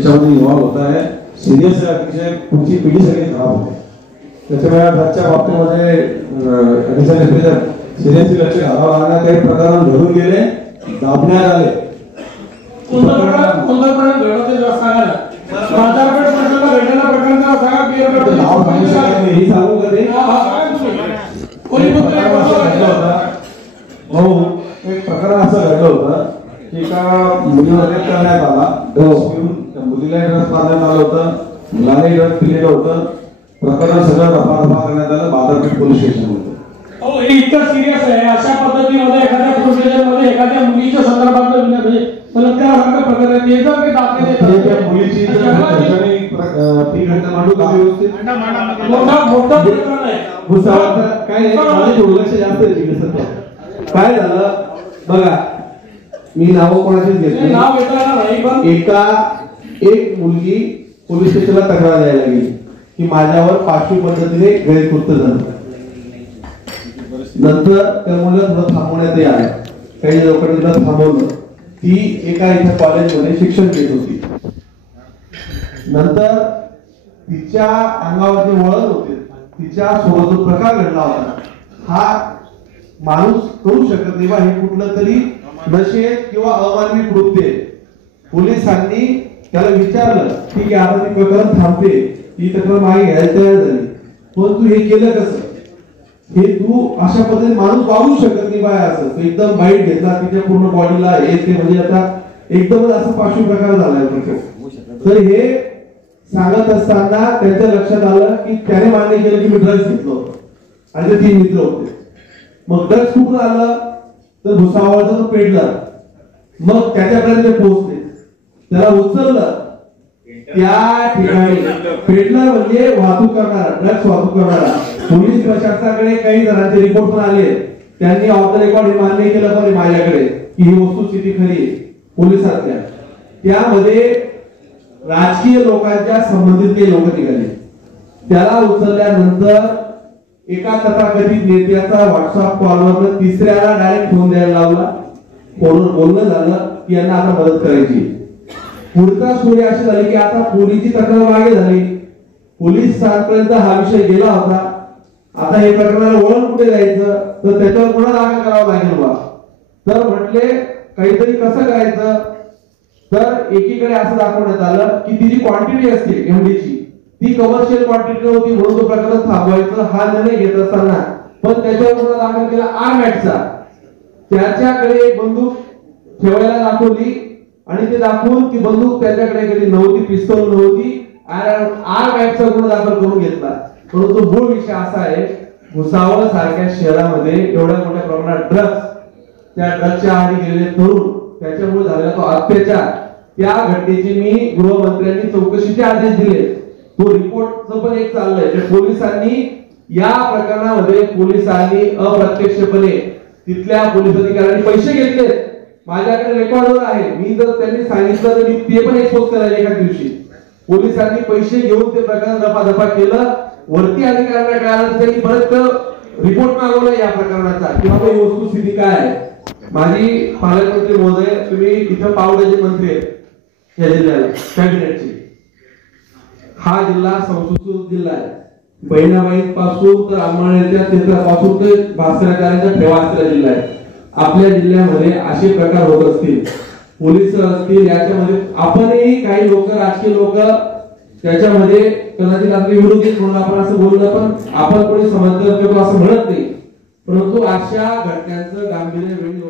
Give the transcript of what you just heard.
याच्यामध्ये इन्व्हॉल्व होत आहे, सिरियस आहे, अतिशय पुढची पिढी सगळी खराब होते. त्याच्यामुळे ड्रग्सच्या बाबतीमध्ये सिरियसली लक्ष घालावं लागणार. काही प्रकरण घडून गेले, दाबण्यात आले. एक प्रकरण असं घडलं होतं की एका मुलीवर रेप करण्यात आला. ड्रग्स पिऊन मुलीला ड्रग्स मारण्यात आलं होतं, मुलाने ड्रग्स पिलेलं होतं. प्रकरण सगळं रफा करण्यात आलं बाजारपेठ पोलीस स्टेशनमध्ये. हे इतकं सिरियस आहे. अशा पद्धतीमध्ये एखाद्या पोलीस स्टेशनमध्ये एखाद्या मुलीच्या संदर्भात बलात्कारासारखं प्रकरण आहे, जर ते दाखले मुलीची ती घटना मांडू का व्यवस्थित मोठा प्रकरण आहे. काय दुर्लक्ष जास्त काय झालं बघा, मी नाव कोणाचीच घेतली नाव घेतलं नाही, पण एक मुलगी पोलीस स्टेशनला तक्रार द्यायला गेली की माझ्यावर पाशवी पद्धतीने गैरकृत्य झालं. नंतर त्या मुलीला थोडं थांबवण्यातही आलं, काही लोकांनी थांबवलं. ती एका इथं कॉलेजमध्ये शिक्षण घेत होती. नंतर तिच्या अंगावर जे वळण होते, तिच्या सोबत जो प्रकार घडला होता, हा माणूस करू शकत नाही बा. हे कुठलं तरी नशेत किंवा अमानवी कृत्य. पोलिसांनी त्याला विचारलं ठीक आहे आता ती प्रकरण थांबते, ती तक्रार मागे घ्यायला तयार झाली, पण तू हे केलं कसं? हे तू अशा पद्धतीने माणूस वागू शकत नाही बाय. असं एकदम बाईट घेतला तिच्या पूर्ण बॉडीला, हे ते म्हणजे आता एकदमच असं पाशवी प्रकार झालाय. तर हे सांगत असताना त्यांच्या लक्षात आलं की त्याने मान्य केलं की मी ड्रग्स घेतलो होतो आणि ते 3 मित्र होते. मग ड्रग्स कुठून आलं तर भुसावळचा तो पेडलर. मग त्याच्यापर्यंत पोहोचले, त्याला उचललं. त्या ठिकाणी पेडलर म्हणजे वाहतूक करणारा, ड्रग्स वाहतूक करणारा. पोलीस प्रशासनाकडे काही जणांचे रिपोर्ट पण आले, त्यांनी ऑफ द रेकॉर्ड मान्य केलं पण माझ्याकडे की ही वस्तुस्थिती खरी आहे पोलिसांच्या. त्यामध्ये राजकीय लोकांच्या संबंधित काही लोक निघाले. त्याला उचलल्यानंतर एका तथाकथित नेत्याचा व्हॉट्सअप कॉलवर तिसऱ्याला डायरेक्ट फोन द्यायला लावला. फोनवर बोलणं झालं की यांना आता मदत करायची. पुढचा स्टोरी अशी झाली की आता पोलीसची तक्रार मागे झाली, पोलिसांपर्यंत हा विषय गेला होता. आता हे प्रकरणाला वळण कुठे जायचं, तर त्याच्यावर पुन्हा दाखल करावं लागेल बा. तर म्हटले काहीतरी कसं करायचं, तर एकीकडे असं दाखवण्यात आलं की ती जी क्वांटिटी असते एवढीची, ती कमर्शियल क्वांटिटी नव्हती म्हणून तो प्रकरण थांबवायचं हा निर्णय घेत असताना पण त्याच्यावर पुन्हा दाखल केला आरमॅटचा. त्याच्याकडे एक बंदूक ठेवायला दाखवली आणि ते दाखवून ती बंदूक त्याच्याकडे कधी नव्हती, पिस्तूल नव्हती, आरमॅटचा गुन्हा दाखल करून घेतला. परंतु मूळ विषय असा आहे, भुसावळ सारख्या शहरामध्ये एवढ्या मोठ्या प्रमाणात ड्रग्स, त्या ड्रग्सच्या आहारी गेलेले तरुण, त्याच्यामुळे झालेला तो अत्याचार, त्या घटनेची मी गृहमंत्र्यांनी चौकशीचे आदेश दिले. तो रिपोर्टचं पण एक चाललंय. पोलिसांनी या प्रकरणामध्ये पोलिसांनी अप्रत्यक्षपणे तिथल्या पोलीस अधिकाऱ्यांनी पैसे घेतले. माझ्याकडे रेकॉर्डवर आहे. मी जर त्यांनी सांगितलं तर मी ते पण एक्सपोज करायला एका दिवशी. पोलिसांनी पैसे घेऊन ते प्रकरण रफादफा केलं. वरती अधिकाऱ्यांना कळालं, त्यांनी परत रिपोर्ट मागवला या प्रकरणाचा किंवा ही वस्तुस्थिती काय आहे. माझी पालकमंत्री महोदय, तुम्ही इथं पावड्याचे मंत्री आहेत या जिल्ह्याला, कॅबिनेटचे. हा जिल्हा संस्कृत जिल्हा आहे. बहिणाबाई पासून तर अंमळनेरच्या क्षेत्रापासून ते भास्कराचार्यांच्या ठेवा असलेला जिल्हा आहे. आपल्या जिल्ह्यामध्ये असे प्रकार होत असतील, पोलीस असतील, याच्यामध्ये आपणही काही लोक, राजकीय लोक त्याच्यामध्ये कदाचित आपली विरोधी म्हणून आपण असं बोललं, पण आपण कोणी समर्थन करतो असं म्हणत नाही. परंतु अशा घटनांचं गांभीर्य वेळी